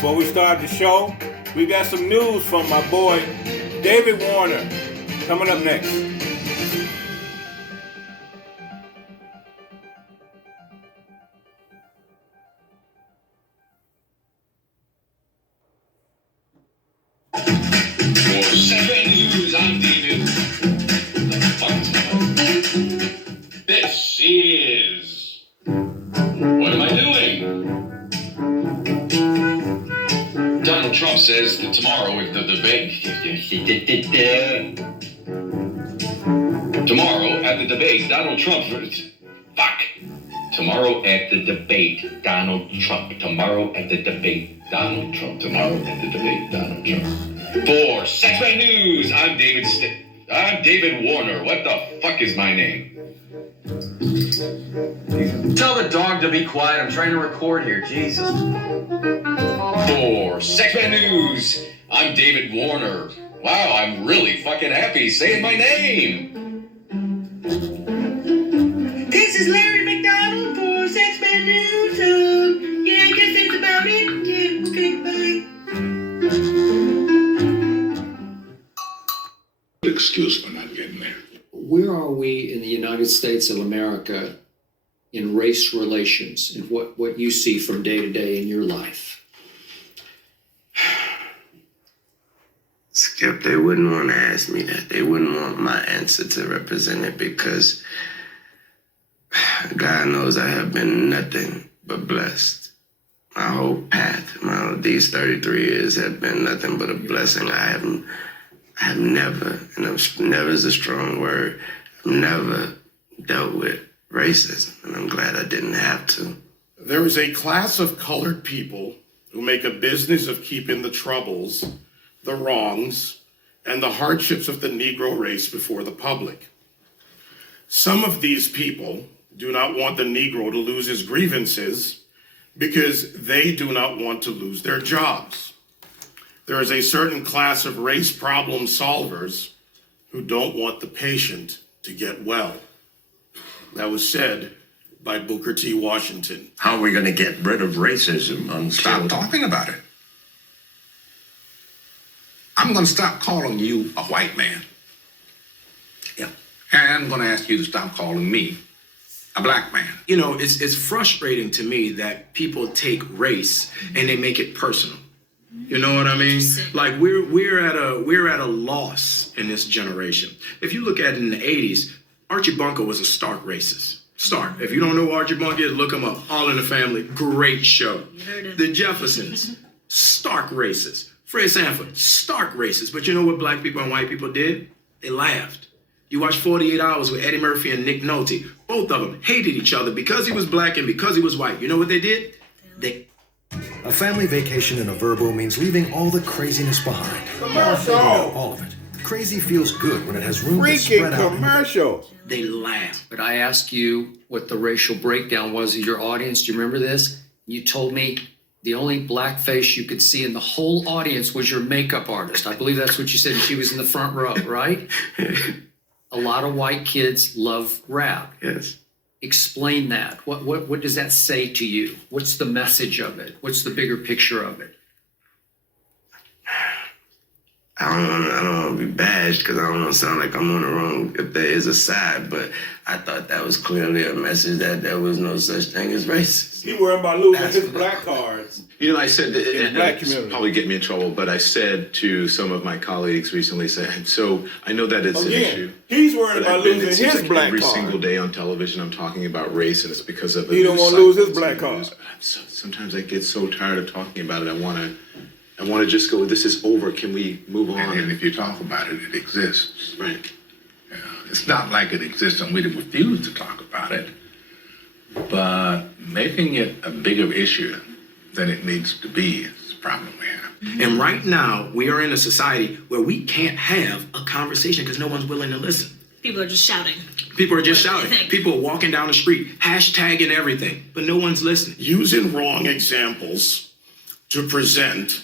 Before we start the show, we got some news from my boy David Warner coming up next. For Saxman News, I'm David. What the fuck is going on? This is... What am I doing? Donald Trump says that tomorrow, if the debate... Tomorrow, at the debate, Donald Trump... Fuck! Tomorrow at the debate, Donald Trump. Tomorrow at the debate, Donald Trump. Tomorrow at the debate, Donald Trump. For Saxman News, I'm David Warner. What the fuck is my name? Tell the dog to be quiet. I'm trying to record here. Jesus. For Saxman News, I'm David Warner. Wow, I'm really fucking happy saying my name. This is Larry McDonald for Saxman News. Yeah, I guess that's about it. Yeah, okay, bye. Excuse for not getting there. Where are we in the United States of America in race relations and what you see from day to day in your life? Skip, they wouldn't want to ask me that. They wouldn't want my answer to represent it because God knows I have been nothing but blessed. My whole path, these 33 years have been nothing but a blessing. I have never, and never is a strong word, I've never dealt with racism, and I'm glad I didn't have to. There is a class of colored people who make a business of keeping the troubles, the wrongs, and the hardships of the Negro race before the public. Some of these people do not want the Negro to lose his grievances because they do not want to lose their jobs. There is a certain class of race problem solvers who don't want the patient to get well. That was said by Booker T. Washington. How are we going to get rid of racism? Stop talking about it. I'm going to stop calling you a white man. Yeah. And I'm going to ask you to stop calling me a black man. You know, it's frustrating to me that people take race and they make it personal. You know what I mean? Like we're at a loss in this generation. If you look at it in the 80s, Archie Bunker was a stark racist. Stark. If you don't know who Archie Bunker is, look him up. All in the Family, great show. The Jeffersons, stark racist. Fred Sanford, stark racist. But you know what black people and white people did? They laughed. You watch 48 Hours with Eddie Murphy and Nick Nolte. Both of them hated each other because he was black and because he was white. You know what they did? A family vacation in a Verbo means leaving all the craziness behind. Commercial! All of it. Crazy feels good when it has room to Freaking spread out. commercial! They laughed. But I asked you what the racial breakdown was of your audience. Do you remember this? You told me the only black face you could see in the whole audience was your makeup artist. I believe that's what you said. She was in the front row, right? A lot of white kids love rap. Yes. Explain that. What does that say to you? What's the message of it? What's the bigger picture of it? I don't want to be bashed because I don't want to sound like I'm on the wrong, if there is a side, but I thought that was clearly a message that there was no such thing as racism. He worried about losing his black cards. You know, I said, In the black this community. probably get me in trouble, but I said to some of my colleagues recently, so I know that it's an issue. He's worried But about I've been- losing it seems his like black every card. single day on television, I'm talking about race, and it's because of He don't want to lose his black card. Sometimes I get so tired of talking about it. I want to just go, this is over. Can we move on? And if you talk about it, it exists. Right. It's not like it exists and we refuse to talk about it, but making it a bigger issue than it needs to be is the problem we have. And right now, we are in a society where we can't have a conversation because no one's willing to listen. People are just shouting. People are just What do you shouting. think? People are walking down the street, hashtagging everything, but no one's listening. Using wrong examples to present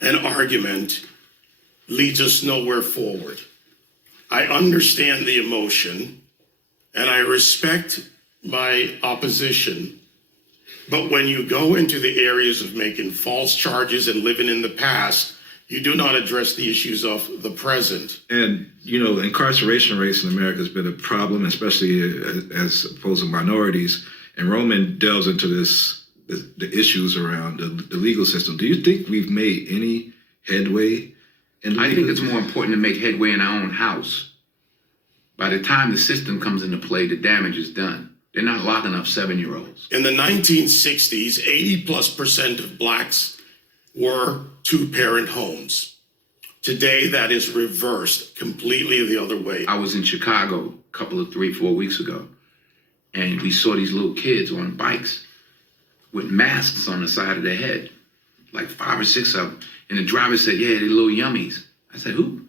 an argument leads us nowhere forward. I understand the emotion and I respect my opposition, But when you go into the areas of making false charges and living in the past, you do not address the issues of the present. And, you know, incarceration rates in America has been a problem, especially as opposed to minorities. And Roman delves into the issues around the legal system. Do you think we've made any headway in the I legal think it's more important to make headway in our own house. By the time the system comes into play, the damage is done. They're not locking up 7-year-olds. In the 1960s, 80+% of blacks were two-parent homes. Today, that is reversed completely the other way. I was in Chicago a couple of 3-4 weeks ago, and we saw these little kids on bikes with masks on the side of their head, like 5 or 6 of them. And the driver said, yeah, they're little yummies. I said, who?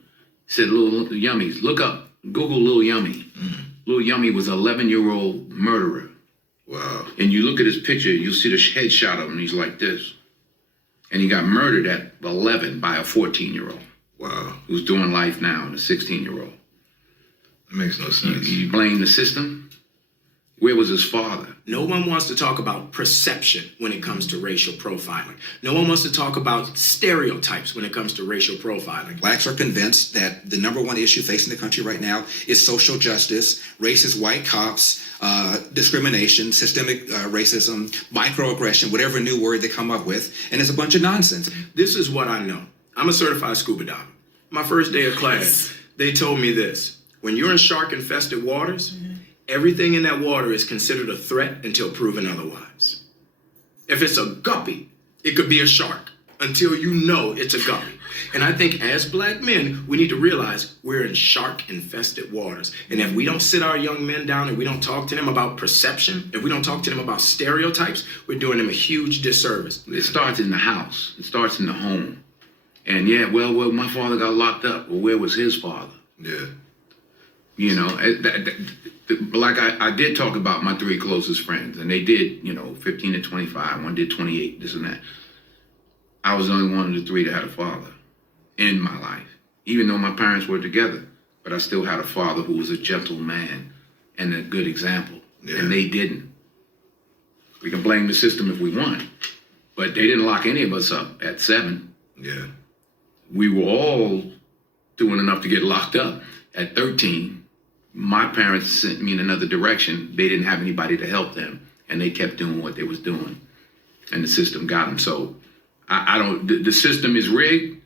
He said, little yummies. Look up, Google Lil Yummy. Lil Yummy was an 11-year-old murderer. Wow. And you look at his picture, you'll see the headshot of him, he's like this. And he got murdered at 11 by a 14-year-old. Wow. Who's doing life now, and a 16-year-old. That makes no sense. You blame the system? Where was his father? No one wants to talk about perception when it comes to racial profiling. No one wants to talk about stereotypes when it comes to racial profiling. Blacks are convinced that the number one issue facing the country right now is social justice, racist white cops, discrimination, systemic racism, microaggression, whatever new word they come up with, and it's a bunch of nonsense. This is what I know. I'm a certified scuba diver. My first day of class, they told me this. When you're in shark-infested waters, everything in that water is considered a threat until proven otherwise. If it's a guppy, it could be a shark until you know it's a guppy. And I think as black men, we need to realize we're in shark-infested waters. And if we don't sit our young men down and we don't talk to them about perception, if we don't talk to them about stereotypes, we're doing them a huge disservice. It starts in the house. It starts in the home. And yeah, well, my father got locked up. Well, where was his father? Yeah. You know, like I did talk about my 3 closest friends, and they did, 15 to 25. One did 28, this and that. I was the only one of the 3 that had a father in my life, even though my parents were together. But I still had a father who was a gentle man and a good example, and they didn't. We can blame the system if we want, but they didn't lock any of us up at 7. Yeah. We were all doing enough to get locked up at 13. My parents sent me in another direction. They didn't have anybody to help them, and they kept doing what they was doing, and the system got them. So I don't. The system is rigged,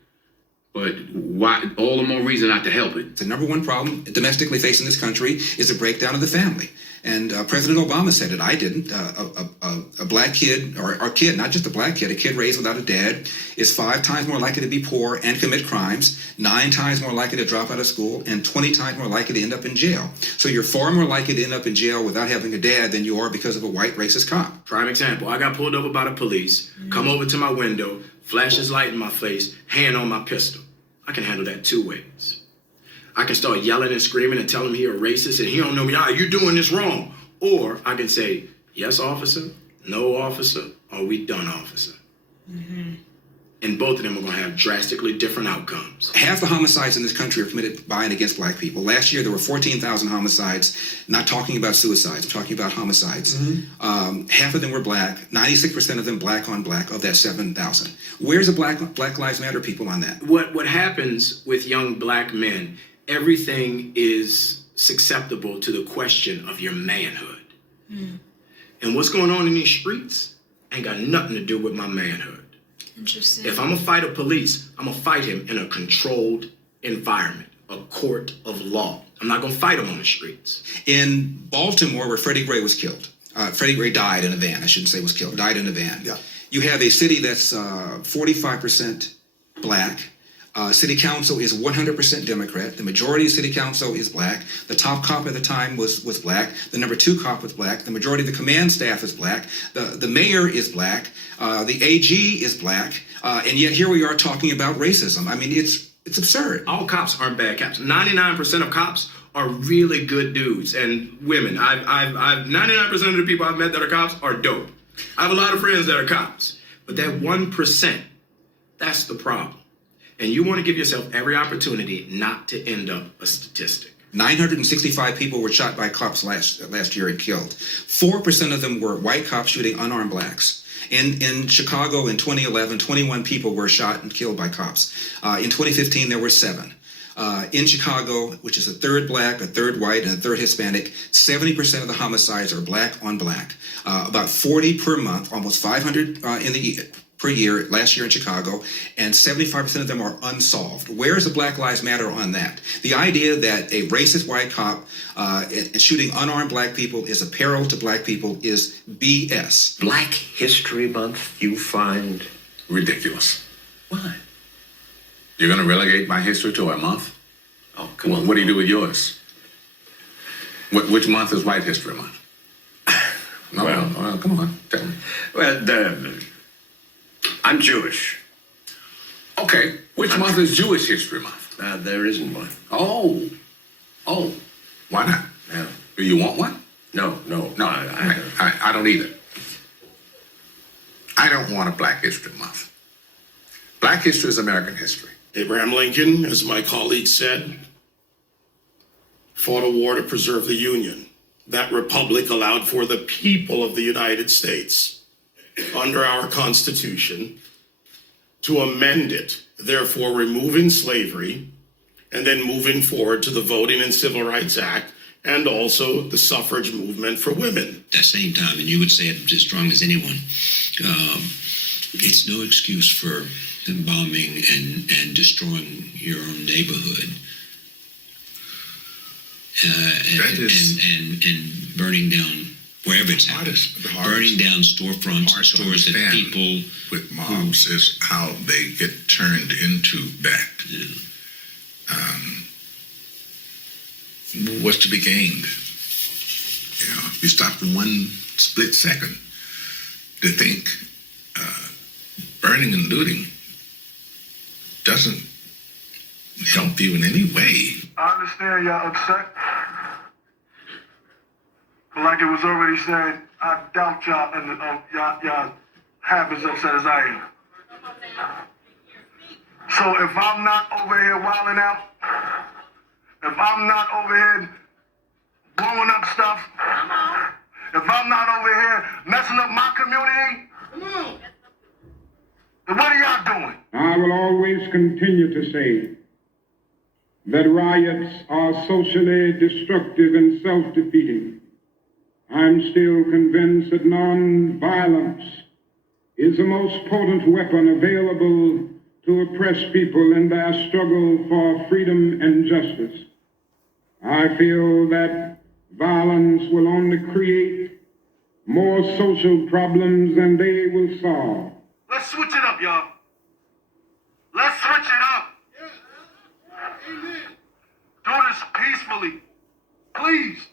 but why? All the more reason not to help it. The number one problem domestically facing this country is a breakdown of the family. And President Obama said it. I didn't. A black kid, or a kid, not just a black kid, a kid raised without a dad is 5 times more likely to be poor and commit crimes, 9 times more likely to drop out of school, and 20 times more likely to end up in jail. So you're far more likely to end up in jail without having a dad than you are because of a white racist cop. Prime example, I got pulled over by the police, come over to my window, flash his light in my face, hand on my pistol. I can handle that 2 ways. I can start yelling and screaming and tell him he a racist and he don't know me. You're doing this wrong. Or I can say, yes, officer, no, officer, or we done, officer. And both of them are going to have drastically different outcomes. Half the homicides in this country are committed by and against black people. Last year, there were 14,000 homicides, not talking about suicides, I'm talking about homicides. Half of them were black, 96% of them black on black of that 7,000. Where's the Black Lives Matter people on that? What happens with young black men, everything is susceptible to the question of your manhood. And what's going on in these streets ain't got nothing to do with my manhood. Interesting. If I'm gonna fight a police, I'm gonna fight him in a controlled environment, a court of law. I'm not gonna fight him on the streets. In Baltimore, where Freddie Gray was killed, Freddie Gray died in a van. I shouldn't say was killed, died in a van. Yeah. You have a city that's 45% black. City council is 100% Democrat. The majority of city council is black. The top cop at the time was black. The number 2 cop was black. The majority of the command staff is black. The mayor is black. The AG is black. And yet here we are talking about racism. I mean, it's absurd. All cops aren't bad cops. 99% of cops are really good dudes and women. I've 99% of the people I've met that are cops are dope. I have a lot of friends that are cops. But that 1%, that's the problem. And you want to give yourself every opportunity not to end up a statistic. 965 people were shot by cops last year and killed. 4% of them were white cops shooting unarmed blacks. In Chicago in 2011, 21 people were shot and killed by cops. In 2015, there were 7. In Chicago, which is a third black, a third white, and a third Hispanic, 70% of the homicides are black on black. About 40 per month, almost 500 per year last year in Chicago, and 75% of them are unsolved. Where is the Black Lives Matter on that? The idea that a racist white cop shooting unarmed black people is a peril to black people is BS. Black History Month, you find Ridiculous. why? You're going to relegate my history to a month? Oh, come on. What do you do with yours? Which month is White History Month? No, well, come on, tell me. Well, I'm Jewish. Okay, which month is Jewish History Month? There isn't one. Oh, why not? No. Do you want one? No. I don't either. I don't want a Black History Month. Black history is American history. Abraham Lincoln, as my colleague said, fought a war to preserve the Union. That republic allowed for the people of the United States, under our Constitution, to amend it, therefore removing slavery, and then moving forward to the Voting and Civil Rights Act, and also the suffrage movement for women. At the same time, and you would say it as strong as anyone, it's no excuse for them bombing and destroying your own neighborhood. And burning down wherever it's happening. Burning down storefronts, stores that people with mobs is how they get turned into that. What's to be gained? If you stop for one split second to think, burning and looting doesn't help you in any way. I understand y'all upset. But like it was already said, I doubt y'all y'all half as upset as I am. So if I'm not over here wilding out, if I'm not over here blowing up stuff, if I'm not over here messing up my community, then what are y'all doing? I will always continue to say that riots are socially destructive and self-defeating. I'm still convinced that non-violence is the most potent weapon available to oppress people in their struggle for freedom and justice. I feel that violence will only create more social problems than they will solve. Let's switch it up, y'all. Let's switch it up. Do this peacefully. Please.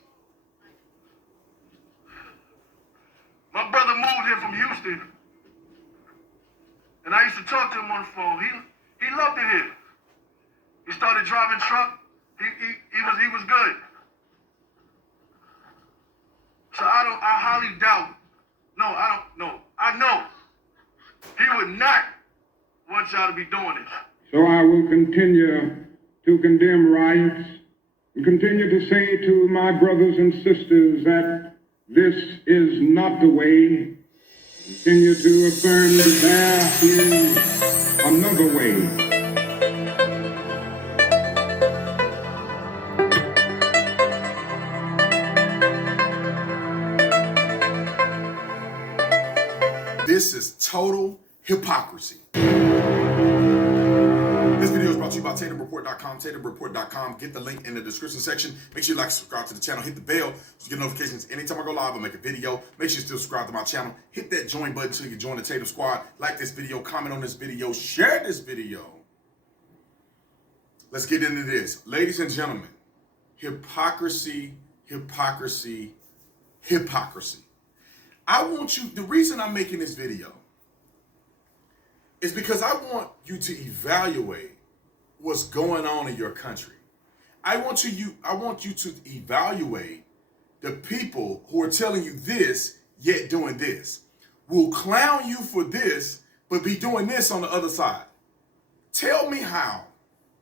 My brother moved here from Houston. And I used to talk to him on the phone. He loved it here. He started driving truck. He was good. So I highly doubt. I know. He would not want y'all to be doing this. So I will continue to condemn riots and continue to say to my brothers and sisters that this is not the way. Continue to affirm that there is another way. This is total hypocrisy. This video is brought to you by TatumReport.com, TatumReport.com. Get the link in the description section. Make sure you like and subscribe to the channel. Hit the bell so you get notifications anytime I go live or make a video. Make sure you still subscribe to my channel. Hit that join button so you can join the Tatum Squad. Like this video, comment on this video, share this video. Let's get into this. Ladies and gentlemen, hypocrisy, hypocrisy, hypocrisy. I want you, the reason I'm making this video is because I want you to evaluate what's going on in your country. I want you to evaluate the people who are telling you this, yet doing this. Will clown you for this, but be doing this on the other side. Tell me how.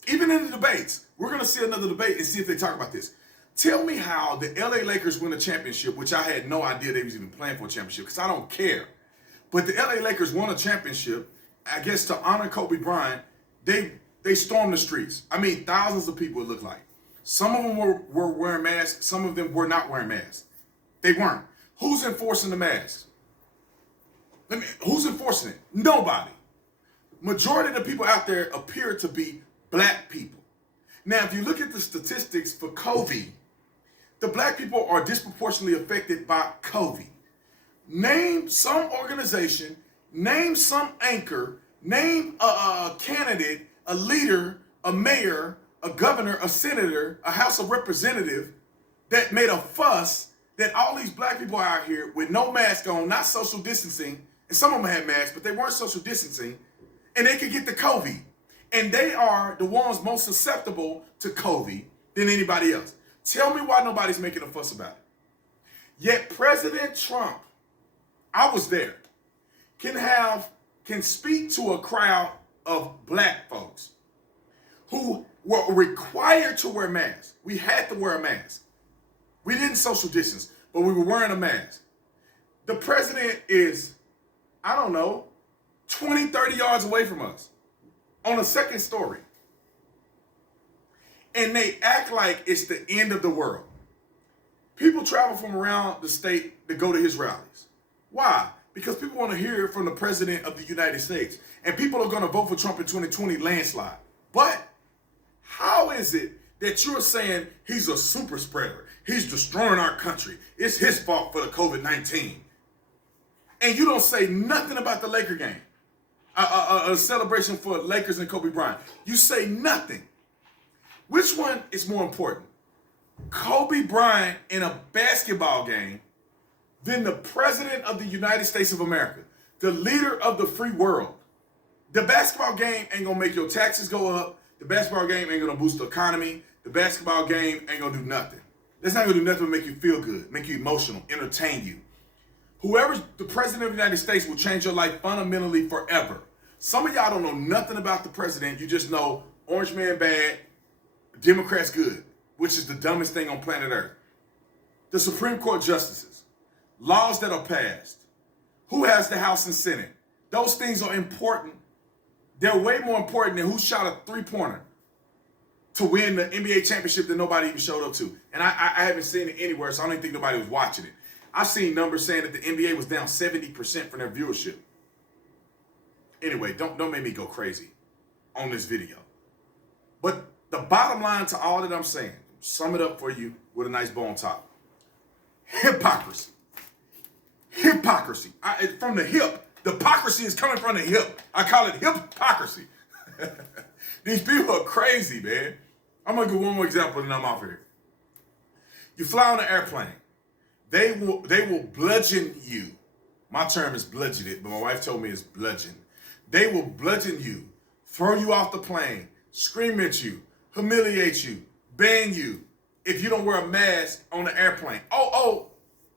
Even in the debates, We're going to see another debate and see if they talk about this. Tell me how the LA Lakers win a championship, which I had no idea they was even playing for a championship because I don't care. But the LA Lakers won a championship, I guess to honor Kobe Bryant. They stormed the streets. I mean, thousands of people it looked like. Some of them were wearing masks. Some of them were not wearing masks. They weren't. Who's enforcing the masks? Who's enforcing it? Nobody. Majority of the people out there appear to be black people. Now, if you look at the statistics for COVID, the black people are disproportionately affected by COVID. Name some organization, name some anchor, name a candidate, a leader, a mayor, a governor, a senator, a House of Representative that made a fuss that all these black people out here with no mask on, not social distancing, and some of them had masks, but they weren't social distancing, and they could get the COVID. And they are the ones most susceptible to COVID than anybody else. Tell me why nobody's making a fuss about it. Yet President Trump, I was there, can speak to a crowd of black folks who were required to wear masks. We had to wear a mask. We didn't social distance, but we were wearing a mask. The president is, I don't know, 20, 30 yards away from us on a second story. And they act like it's the end of the world. People travel from around the state to go to his rallies. Why? Because people want to hear from the president of the United States. And people are going to vote for Trump in 2020 landslide. But how is it that you're saying he's a super spreader? He's destroying our country. It's his fault for the COVID-19. And you don't say nothing about the Laker game. A celebration for Lakers and Kobe Bryant. You say nothing. Which one is more important? Kobe Bryant in a basketball game than the president of the United States of America, the leader of the free world. The basketball game ain't gonna make your taxes go up. The basketball game ain't gonna boost the economy. The basketball game ain't gonna do nothing. That's not gonna do nothing but make you feel good, make you emotional, entertain you. Whoever's the president of the United States will change your life fundamentally forever. Some of y'all don't know nothing about the president. You just know Orange Man bad, Democrats good, which is the dumbest thing on planet Earth. The Supreme Court justices, laws that are passed, who has the House and Senate. Those things are important. They're way more important than who shot a three-pointer to win the NBA championship that nobody even showed up to. And I haven't seen it anywhere, so I don't even think nobody was watching it. I've seen numbers saying that the NBA was down 70% from their viewership. Anyway, don't make me go crazy on this video. But the bottom line to all that I'm saying, sum it up for you with a nice bow on top. Hypocrisy. Hypocrisy. From the hip. The hypocrisy is coming from the hip. I call it hypocrisy. These people are crazy, man. I'm going to give one more example and I'm off here. You fly on an airplane. They will bludgeon you. My term is bludgeon it, but my wife told me it's bludgeon. They will bludgeon you, throw you off the plane, scream at you, humiliate you, ban you if you don't wear a mask on the airplane.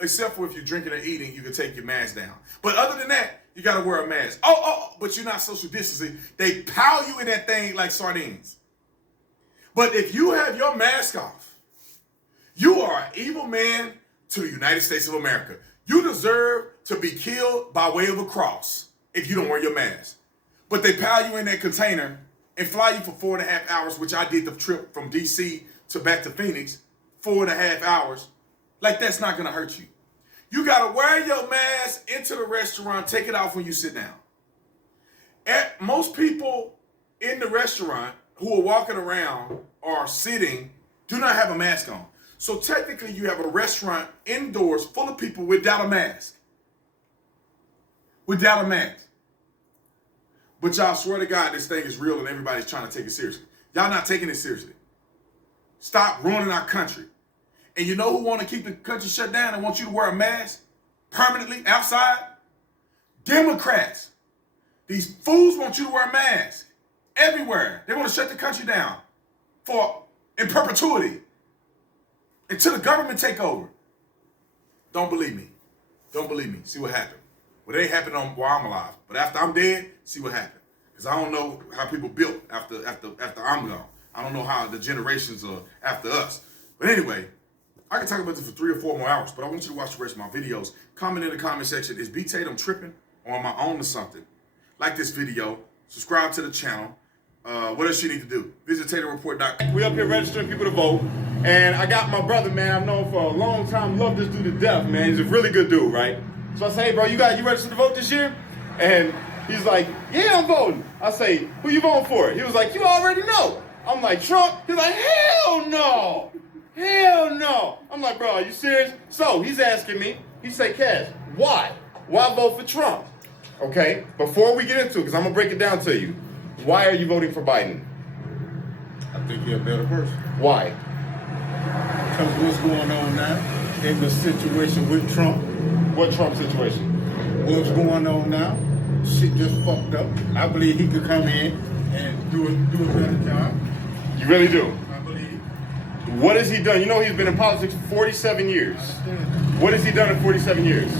Except for if you're drinking or eating, you can take your mask down. But other than that, you got to wear a mask. But you're not social distancing. They pile you in that thing like sardines. But if you have your mask off, you are an evil man to the United States of America. You deserve to be killed by way of a cross if you don't wear your mask. But they pile you in that container and fly you for 4.5 hours, which I did the trip from DC to back to Phoenix, 4.5 hours. Like, that's not gonna hurt you. You gotta wear your mask into the restaurant, take it off when you sit down. Most people in the restaurant who are walking around or sitting do not have a mask on. So technically you have a restaurant indoors full of people without a mask. Without a mask. But y'all swear to God this thing is real and everybody's trying to take it seriously. Y'all not taking it seriously. Stop ruining our country. And you know who want to keep the country shut down and want you to wear a mask permanently outside? Democrats. These fools want you to wear a mask everywhere. They want to shut the country down in perpetuity until the government take over. Don't believe me. Don't believe me. See what happened. Well, it ain't happened while I'm alive. But after I'm dead, see what happened. Because I don't know how people built after I'm gone. I don't know how the generations are after us. But anyway, I can talk about this for 3 or 4 more hours, but I want you to watch the rest of my videos. Comment in the comment section, is B. Tatum tripping or am I on to something? Like this video, subscribe to the channel. What else you need to do? Visit TatumReport.com. We up here registering people to vote, and I got my brother, man, I've known for a long time, love this dude to death, man. He's a really good dude, right? So I say, hey, bro, you registered to vote this year? And he's like, yeah, I'm voting. I say, who you voting for? He was like, you already know. I'm like, Trump? He's like, hell no. Hell no. I'm like, bro, are you serious? So he's asking me, he say, Cash, why? Why vote for Trump? Okay, before we get into it, because I'm going to break it down to you. Why are you voting for Biden? I think you're a better person. Why? Because what's going on now in the situation with Trump. What Trump situation? What's going on now? Shit just fucked up. I believe he could come in and do a better job. You really do? I believe. What has he done? You know he's been in politics for 47 years. What has he done in 47 years?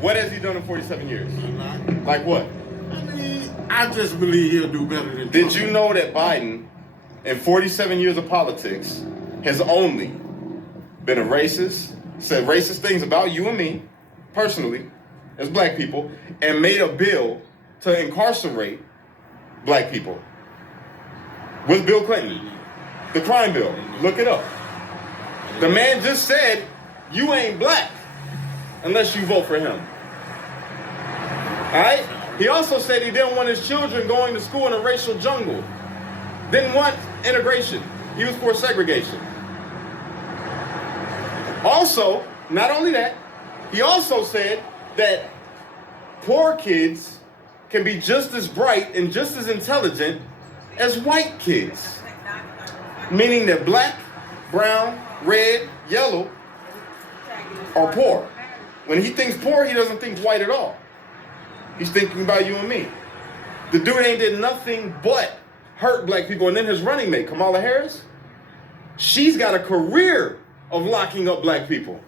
What has he done in 47 years? Like what? I mean, I just believe he'll do better than Trump. Did you know that Biden, in 47 years of politics, has only been a racist, said racist things about you and me, personally, as black people, and made a bill to incarcerate black people? With Bill Clinton. The crime bill. Look it up. The man just said, you ain't black unless you vote for him. All right? He also said he didn't want his children going to school in a racial jungle. Didn't want integration. He was for segregation. Also, not only that, he also said that poor kids can be just as bright and just as intelligent as white kids. Meaning that black, brown, red, yellow are poor. When he thinks poor, he doesn't think white at all. He's thinking about you and me. The dude ain't did nothing but hurt black people. And then his running mate, Kamala Harris, she's got a career of locking up black people.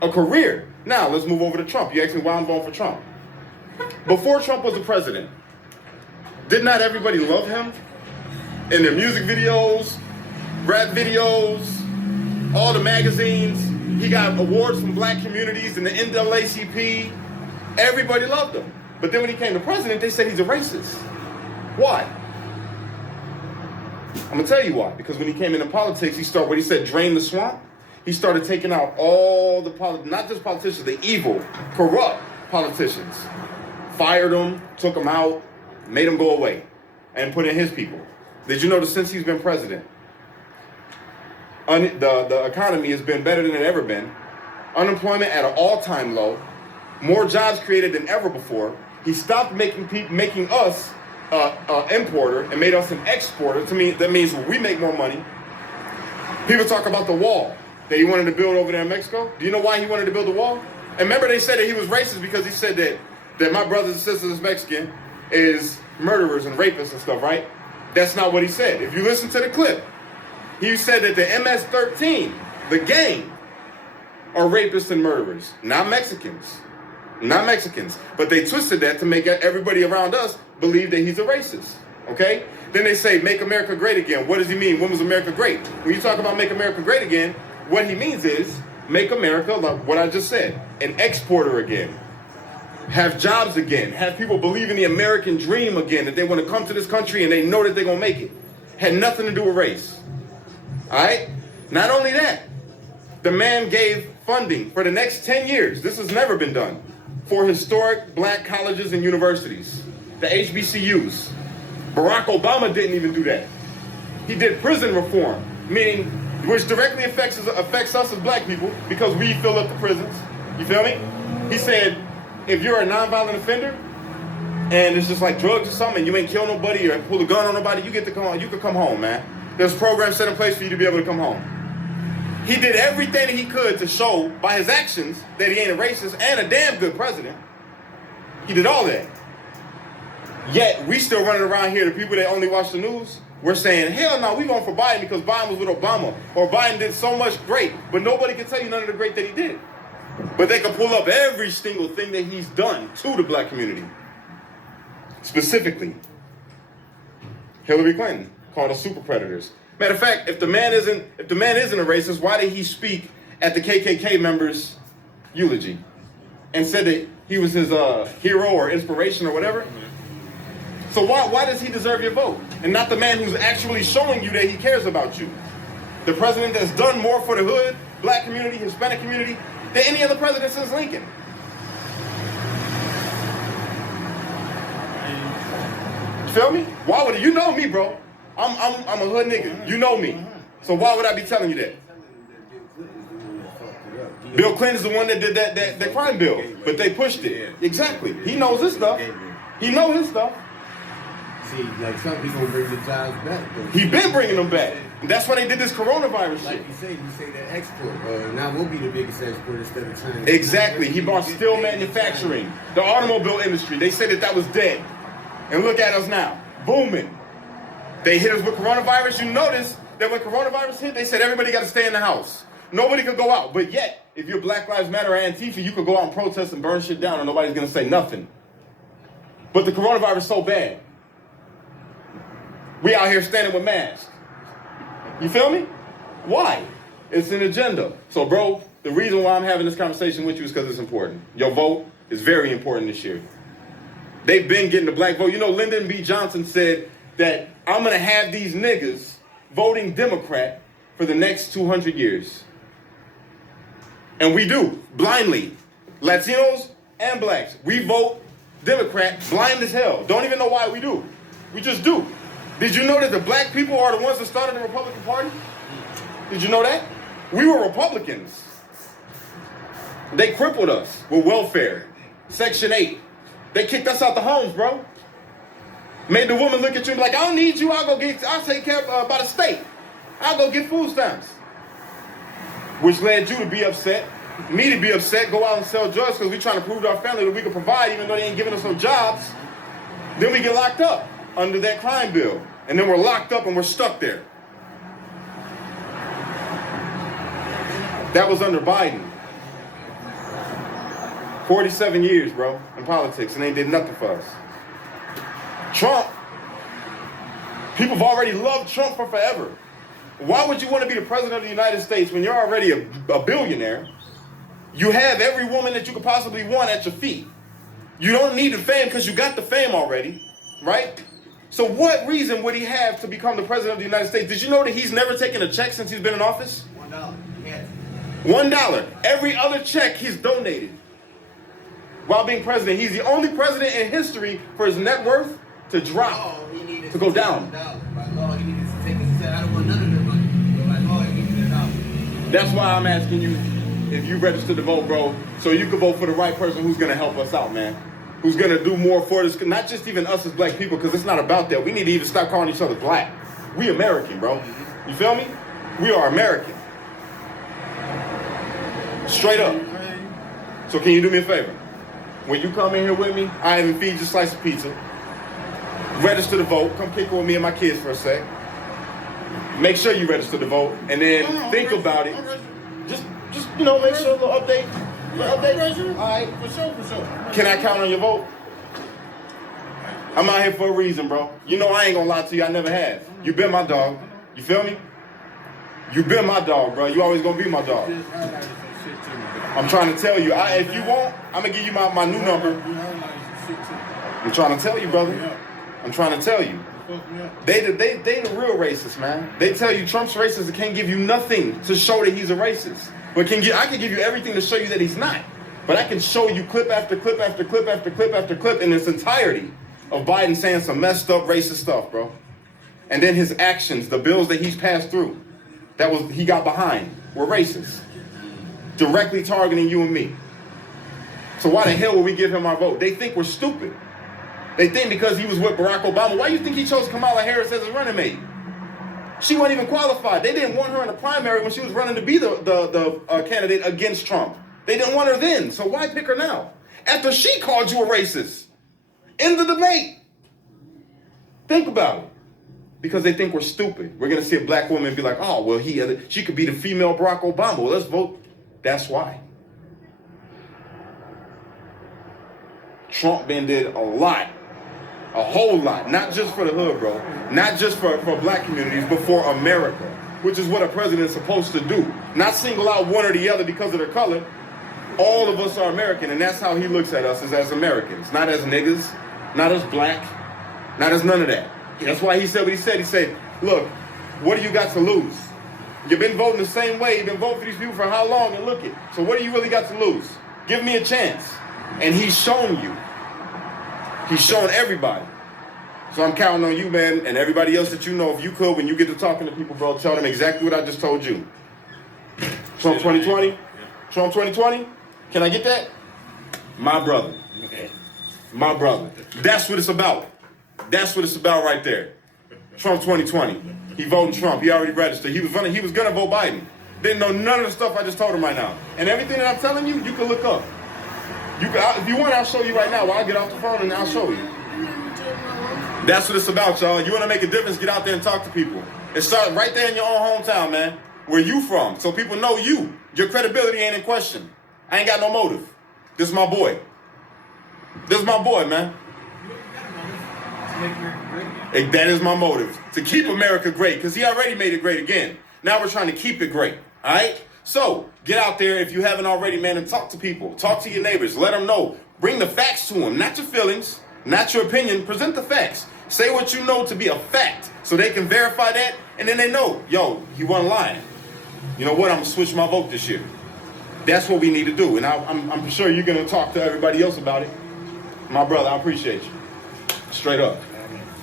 A career. Now, let's move over to Trump. You asked me why I'm voting for Trump. Before Trump was the president, did not everybody love him? In their music videos, rap videos, all the magazines. He got awards from black communities in the NAACP. Everybody loved him. But then when he came to president, they said he's a racist. Why? I'm gonna tell you why. Because when he came into politics, he started what he said, drain the swamp. He started taking out all the not just politicians, the evil, corrupt politicians. Fired them, took them out, made them go away, and put in his people. Did you know that since he's been president, the economy has been better than it ever been. Unemployment at an all-time low. More jobs created than ever before. He stopped making us an importer and made us an exporter. To me, that means we make more money. People talk about the wall that he wanted to build over there in Mexico. Do you know why he wanted to build the wall? And remember they said that he was racist because he said that my brothers and sisters that's Mexican is murderers and rapists and stuff, right? That's not what he said. If you listen to the clip, he said that the MS-13, the gang, are rapists and murderers, not Mexicans. Not Mexicans. But they twisted that to make everybody around us believe that he's a racist. Okay? Then they say, make America great again. What does he mean? When was America great? When you talk about make America great again, what he means is make America, like what I just said, an exporter again. Have jobs again. Have people believe in the American dream again, that they want to come to this country and they know that they're going to make it. Had nothing to do with race. All right? Not only that, the man gave funding for the next 10 years. This has never been done. For historic black colleges and universities, the HBCUs. Barack Obama didn't even do that. He did prison reform, meaning which directly affects us as black people because we fill up the prisons. You feel me? He said, if you're a nonviolent offender and it's just like drugs or something, and you ain't kill nobody or pull a gun on nobody, you get to come home. You can come home, man. There's programs set in place for you to be able to come home. He did everything that he could to show by his actions that he ain't a racist and a damn good president. He did all that. Yet, we still running around here, the people that only watch the news, we're saying, hell no, we going for Biden because Biden was with Obama. Or Biden did so much great, but nobody can tell you none of the great that he did. But they can pull up every single thing that he's done to the black community. Specifically, Hillary Clinton called us super predators. Matter of fact, if the man isn't a racist, why did he speak at the KKK members' eulogy and said that he was his hero or inspiration or whatever? So why does he deserve your vote? And not the man who's actually showing you that he cares about you. The president that's done more for the hood, black community, Hispanic community, than any other president since Lincoln. You feel me? Why would you know me, bro? I'm a hood nigga. You know me. So why would I be telling you that? Bill Clinton's the one that did that crime bill, but they pushed it. Exactly. He knows his stuff. He knows his stuff. See, like some people bring the jobs back. He been bringing them back. That's why they did this coronavirus like shit. You say that export. Now we'll be the biggest export instead of China. Exactly. He brought steel manufacturing, the automobile industry. They said that was dead. And look at us now, booming. They hit us with coronavirus. You notice that when coronavirus hit, they said everybody got to stay in the house. Nobody could go out. But yet, if you're Black Lives Matter or Antifa, you could go out and protest and burn shit down and nobody's going to say nothing. But the coronavirus is so bad. We out here standing with masks. You feel me? Why? It's an agenda. So, bro, the reason why I'm having this conversation with you is because it's important. Your vote is very important this year. They've been getting the black vote. You know, Lyndon B. Johnson said that I'm going to have these niggas voting Democrat for the next 200 years. And we do, blindly. Latinos and blacks. We vote Democrat blind as hell. Don't even know why we do. We just do. Did you know that the black people are the ones that started the Republican Party? Did you know that? We were Republicans. They crippled us with welfare, Section 8. They kicked us out the homes, bro. Made the woman look at you and be like, I don't need you, I'll take care of by the state. I'll go get food stamps. Which led you to be upset, me to be upset, go out and sell drugs because we're trying to prove to our family that we can provide even though they ain't giving us no jobs. Then we get locked up under that crime bill. And then we're locked up and we're stuck there. That was under Biden. 47 years, bro, in politics, and they did nothing for us. Trump, people have already loved Trump for forever. Why would you want to be the president of the United States when you're already a billionaire? You have every woman that you could possibly want at your feet. You don't need the fame because you got the fame already, right? So what reason would he have to become the president of the United States? Did you know that he's never taken a check since he's been in office? $1. Yes. $1. Every other check he's donated. While being president, he's the only president in history for his net worth to drop, to go down. That's why I'm asking you if you registered to vote, bro, so you can vote for the right person who's going to help us out, man. Who's going to do more for this, not just even us as black people, because it's not about that. We need to even stop calling each other black. We American, bro. You feel me? We are American. Straight up. So can you do me a favor? When you come in here with me, I even feed you a slice of pizza. Register to vote. Come kick it with me and my kids for a sec. Make sure you register to vote, and then think about it. Just make sure a little update. All right. For sure. Can I count on your vote? I'm out here for a reason, bro. You know I ain't gonna lie to you. I never have. You been my dog. You feel me? You been my dog, bro. You always gonna be my dog. I'm trying to tell you. If you want, I'm gonna give you my new number. I'm trying to tell you, brother. I'm trying to tell you. They the real racist, man. They tell you Trump's racist and can't give you nothing to show that he's a racist. But I can give you everything to show you that he's not. But I can show you clip after clip after clip after clip after clip in its entirety of Biden saying some messed up racist stuff, bro. And then his actions, the bills that he's passed through, he got behind, were racist. Directly targeting you and me. So why the hell would we give him our vote? They think we're stupid. They think because he was with Barack Obama. Why do you think he chose Kamala Harris as his running mate? She wasn't even qualified. They didn't want her in the primary when she was running to be the candidate against Trump. They didn't want her then. So why pick her now? After she called you a racist in the debate. Think about it. Because they think we're stupid. We're going to see a black woman and be like, oh, well, she could be the female Barack Obama. Well, let's vote. That's why. Trump been did a lot, a whole lot, not just for the hood, bro, not just for black communities, but for America, which is what a president is supposed to do. Not single out one or the other because of their color. All of us are American, and that's how he looks at us, is as Americans, not as niggas, not as black, not as none of that. That's why he said what he said. He said, look, what do you got to lose? You've been voting the same way. You've been voting for these people for how long? And look it. So what do you really got to lose? Give me a chance. And he's shown you. He's shown everybody. So I'm counting on you, man, and everybody else that you know. If you could, when you get to talking to people, bro, tell them exactly what I just told you. Trump 2020? Trump 2020? Can I get that? My brother. My brother. That's what it's about. That's what it's about right there. Trump 2020. He voting Trump. He already registered. He was gonna vote Biden. Didn't know none of the stuff I just told him right now. And everything that I'm telling you, you can look up. You can, if you want, I'll show you right now. While I get off the phone and I'll show you. That's what it's about, y'all. You want to make a difference, get out there and talk to people. And start right there in your own hometown, man. Where you from, so people know you. Your credibility ain't in question. I ain't got no motive. This is my boy. This is my boy, man. That is my motive. To keep America great, because he already made it great again. Now we're trying to keep it great, all right? So, get out there if you haven't already, man, and talk to people. Talk to your neighbors. Let them know. Bring the facts to them, not your feelings, not your opinion. Present the facts. Say what you know to be a fact, so they can verify that, and then they know, yo, he wasn't lying. You know what? I'm going to switch my vote this year. That's what we need to do, and I'm sure you're going to talk to everybody else about it. My brother, I appreciate you. Straight up.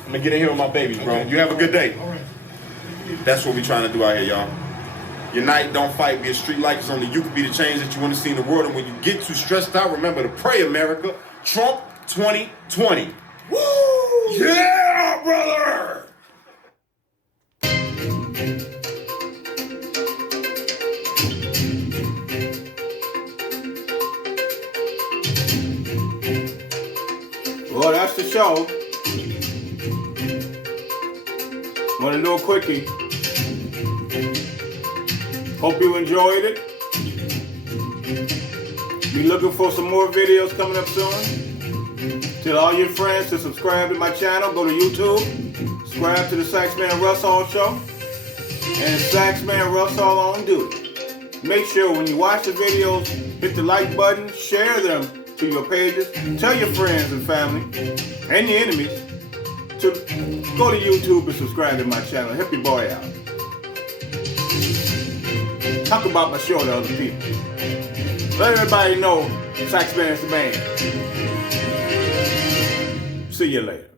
I'm going to get in here with my babies, bro. You have a good day. That's what we're trying to do out here, y'all. Unite, don't fight, be a street light, because only you can be the change that you want to see in the world. And when you get too stressed out, remember to pray, America. Trump 2020. Woo! Yeah, brother! Well, that's the show. Want to do a quickie. Hope you enjoyed it. Be looking for some more videos coming up soon. Tell all your friends to subscribe to my channel. Go to YouTube. Subscribe to the Saxman and Russaw show. And Saxman and Russaw on duty. Make sure when you watch the videos, hit the like button, share them to your pages. Tell your friends and family and your enemies to go to YouTube and subscribe to my channel. Help your boy out. Talk about my show to other people. Let everybody know Saxman is the man. See you later.